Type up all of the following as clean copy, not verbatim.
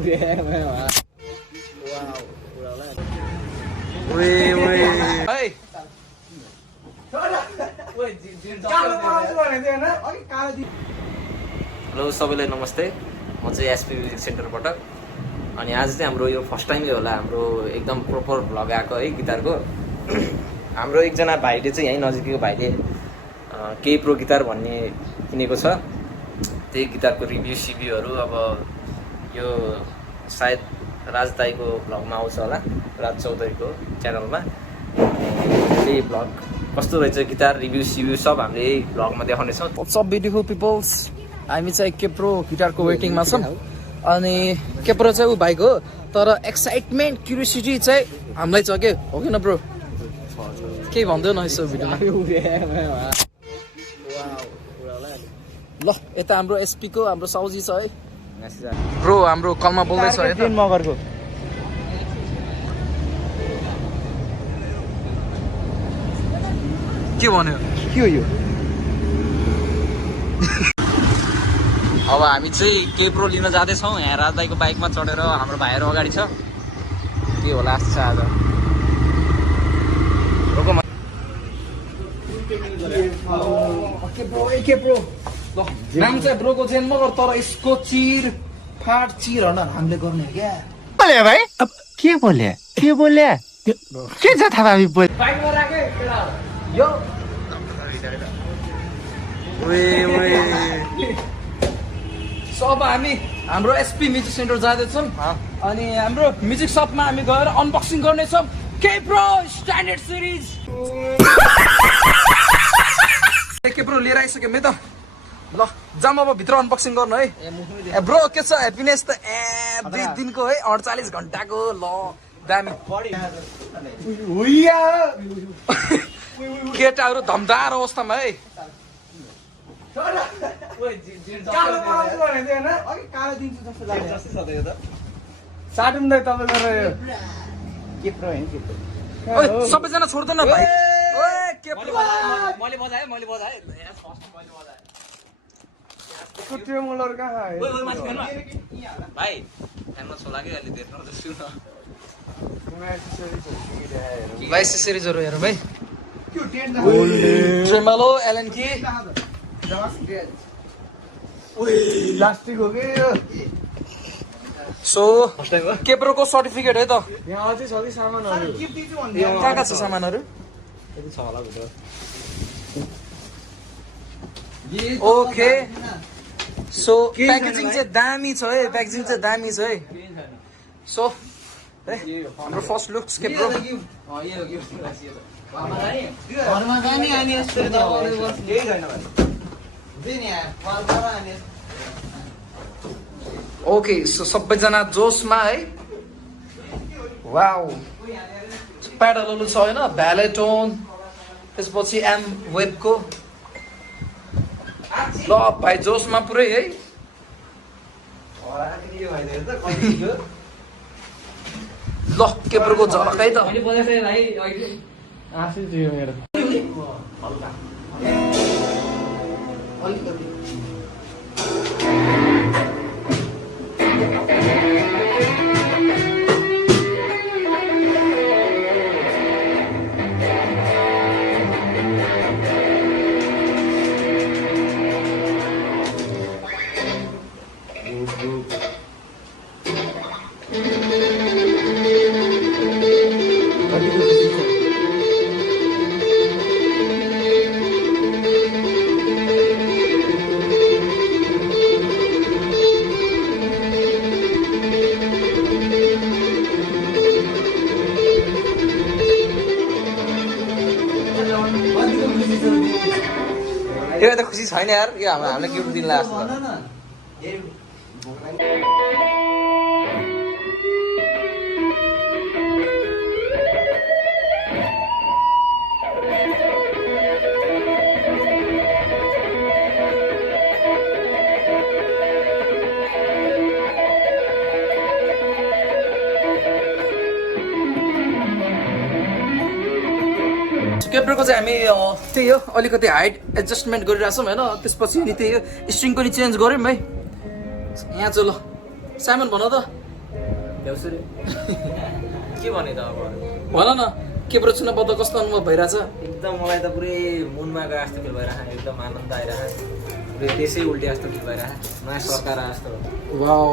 Hello सबैलाई नमस्ते। म चाहिँ एसपी म्युजिक सेन्टरबाट। अनि आज चाहिँ हाम्रो यो फर्स्ट टाइमै होला हाम्रो एकदम प्रोपर भ्लग आएको है गिटारको। हाम्रो एकजना भाइले चाहिँ यहीँ नजिकैको भाइले केही प्रो गिटार भन्ने किनेको छ। त्यही गिटारको रिभ्यू सिभ्यूहरू अब यो सायद राज दाईको भ्लगमा आउँछ होला, राज चौधरीको च्यानलमा। त्यही भ्लग कस्तो रहेछ गिटार रिभ्यू सिभ्यू सब हामीले यही भ्लगमा देखाउनेछौँ। सब ब्युटिफुल पिपल्स, हामी चाहिँ केप्रो गिटारको वेटिङमा छौँ। अनि केप्रो चाहिँ ऊ बाइक हो, तर एक्साइटमेन्ट क्युरियोसिटी चाहिँ हामीलाई छ के हो किन ब्रो? केही भन्दैन यसो भिडियोमा। ल यता हाम्रो एसपीको हाम्रो साउजी छ है ब्रो, हाम्रो कलमा बोल्दैछ है मगरको। के भन्यो? के हो यो? अब हामी चाहिँ केप्रो लिन जाँदैछौँ। यहाँ राजदाईको बाइकमा चढेर हाम्रो भाइहरू अगाडि छ। के होला आश छ आज। नाम चाहिँ ब्रोको चेन मगर, तर यसको चिर फाट चिरहरु हामीले गर्ने क्या। बोले भाइ अब के बोले के छ थाहा हामी बोल बाइकमा राखे यो सो अब हामी हाम्रो एसपी म्युजिक सेन्टर जाँदैछौँ। अनि हाम्रो म्युजिक सपमा हामी गएर अनबक्सिङ गर्नेछौँ केप्रो स्ट्यान्डर्ड सिरिज। केप्रो लिएर आइसक्यौँ है त। ल जाम अब भित्र अनबक्सिङ गर्नु है। ए ब्रो के छ ह्याप्पिनेस त? 2 दिनको है 48 घन्टाको। ल दामी केटाहरू धमदार अवस्थामा है। सबैजना छोड्दैन भाइ। मैले बजाएँ भाइ फ्यानमा छोला कि अलि देख्नु एसेसरिजहरू हेरौँ है। ट्रेमलो एलन की प्लास्टिक हो कि यो। सो केप्रोको सर्टिफिकेट है त। यहाँ अझै छ कि सामानहरू? कहाँ छ सामानहरू? ओके सो प्याकेजिङ चाहिँ दामी छ है। प्याकेजिङ चाहिँ दामी छ है। सो हाम्रो first looks Kepro. Okay so सबैजना जोसमा है। वाउ प्याडलहरू छ होइन, भ्यालेटोन, त्यसपछि एम वेबको। ल भाइ जोसमा पुरै है। ल केप्रोको झलक है त। यो त खुसी छैन यार। यो हामीलाई गिफ्ट दिन लाग्छ। केप्रोको चाहिँ हामी त्यही हो अलिकति हाइट एडजस्टमेन्ट गरिरहेछौँ होइन। त्यसपछि नि त्यही हो स्ट्रिङ पनि चेन्ज गऱ्यौँ है। यहाँ चाहिँ ल साइमन भन त देउसुरे के भने त अब भन न के प्रो चुनाव कस्तो अनुभव भइरहेछ एकदम मलाई त पुरै मुनमा गए जस्तो फिल भइरहेको एकदम आनन्द आइरहेको पुरै देशै उल्टे जस्तो फिल भइरहेको नयाँ सरकार आए जस्तो वाउ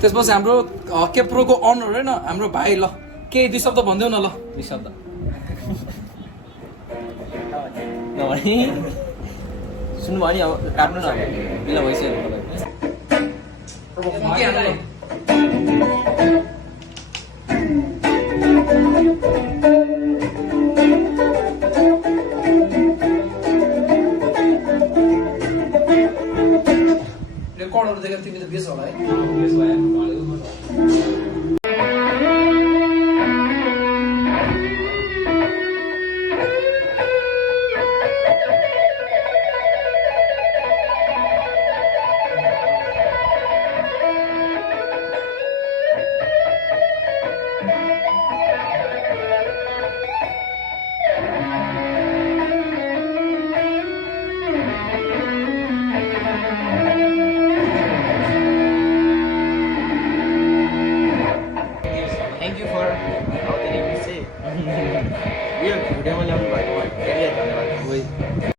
त्यसपछि हाम्रो के प्रोको अनर होइन हाम्रो भाइ ल केही 2 शब्द भनिदेऊ न ल 2 शब्द नभने सुन्नु भयो नि अब काट्नु न बिल भइसक्यो रेकर्डहरू देखेर तिमी त बेस होला है थ्याङ्क यू फर आउँदै चाहिँ रियल भिडियोमा ल्याउनु भएको धेरै धेरै धन्यवाद